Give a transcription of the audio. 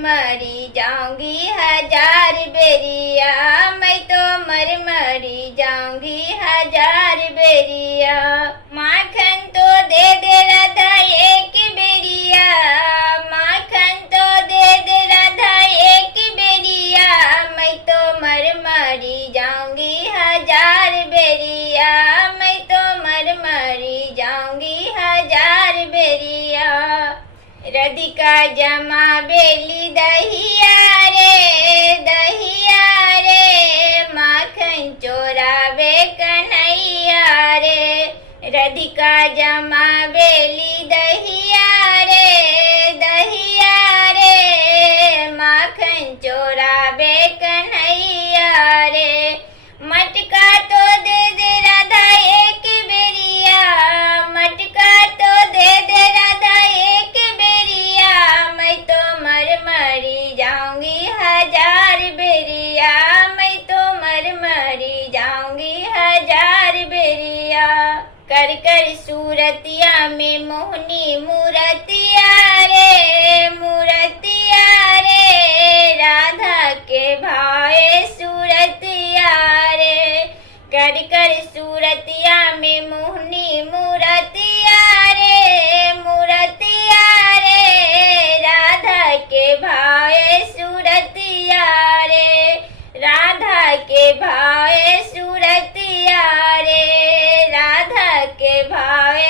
मरी जाऊंगी हजार बेरिया, मैं तो मरी जाऊंगी हजार बेरिया। माखन तो दे दे राधा एक बेरिया, माखन तो दे दे राधा एक बेरिया, मैं तो मरी जाऊंगी हजार बेरिया, मैं तो मरी जाऊंगी हजार बेरिया। राधिका जमा बेली दहिया रे माखन चोरावे कन्हैया रे। राधिका जमा बेली दहिया रे माखन चोरावे कन्हैया रे। मटका तो दे दे राधा एक बेरिया, मटका तो दे दे राधा एक बेरिया, मैं तो मरी जाऊंगी हजार बेरिया, मैं तो मरी जाऊंगी हजार बेरिया। कर कर सूरतिया में मोहनी मूरतिया रे राधा के भाए सूरतिया रे। कर कर सूरतिया में मोहनी मूरतिया रे राधा के भाए सूरतिया रे, राधा के भाए सूरतिया रे, राधा के भाए